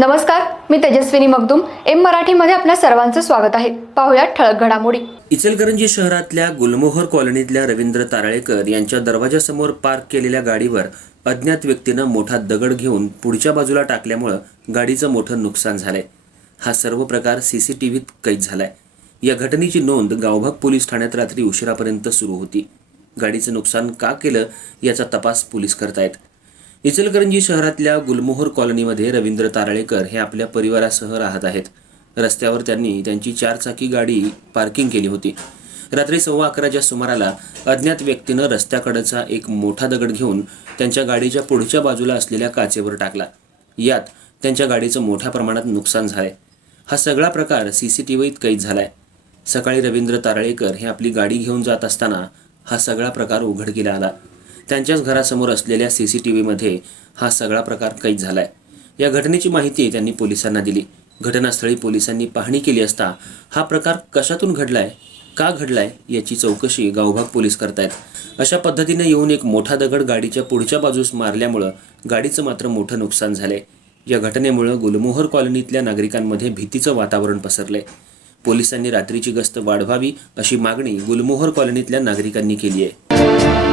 नमस्कार मी तेजस्विनी मगदुम. एम मराठीमध्ये आपल्या सर्वांचं स्वागत आहे. पाहुयात ठळक घडामोडी. इचलकरंजी शहरातल्या गुलमोहर कॉलनीतल्या रवींद्र तारळेकर यांच्या दरवाजासमोर पार्क केलेल्या गाडीवर अज्ञात व्यक्तीनं मोठा दगड घेऊन पुढच्या बाजूला टाकल्यामुळं गाडीचं मोठं नुकसान झालंय. हा सर्व प्रकार सीसीटीव्हीत कैद झालाय. या घटनेची नोंद गावभाग पोलीस ठाण्यात रात्री उशिरापर्यंत सुरू होती. गाडीचं नुकसान का केलं याचा तपास पोलीस करतायत. इचलकरंजी शहरातल्या गुलमोहर कॉलनीमध्ये रवींद्र तारळेकर हे आपल्या परिवारासह राहत आहेत. रस्त्यावर त्यांनी त्यांची चारचाकी गाडी पार्किंग केली होती. रात्री सव्वा अकराच्या सुमाराला अज्ञात व्यक्तीनं रस्त्याकडचा एक मोठा दगड घेऊन त्यांच्या गाडीच्या पुढच्या बाजूला असलेल्या काचेवर टाकला. यात त्यांच्या गाडीचं मोठ्या प्रमाणात नुकसान झालंय. हा सगळा प्रकार सी सी टी व्हीत कैद झालाय. सकाळी रवींद्र तारळेकर हे आपली गाडी घेऊन जात असताना हा सगळा प्रकार उघडकीला आला. त्यांच्याच घरासमोर असलेल्या सी सी टी व्हीमध्ये हा सगळा प्रकार कैद झाला आहे या घटनेची माहिती त्यांनी पोलिसांना दिली. घटनास्थळी पोलिसांनी पाहणी केली असता हा प्रकार कशातून घडलाय का घडलाय याची चौकशी गावभाग पोलीस करतायत. अशा पद्धतीने येऊन एक मोठा दगड गाडीच्या पुढच्या बाजूस मारल्यामुळं गाडीचं मात्र मोठं नुकसान झाले या घटनेमुळं गुलमोहर कॉलनीतल्या नागरिकांमध्ये भीतीचं वातावरण पसरले पोलिसांनी रात्रीची गस्त वाढवावी अशी मागणी गुलमोहर कॉलनीतल्या नागरिकांनी केली आहे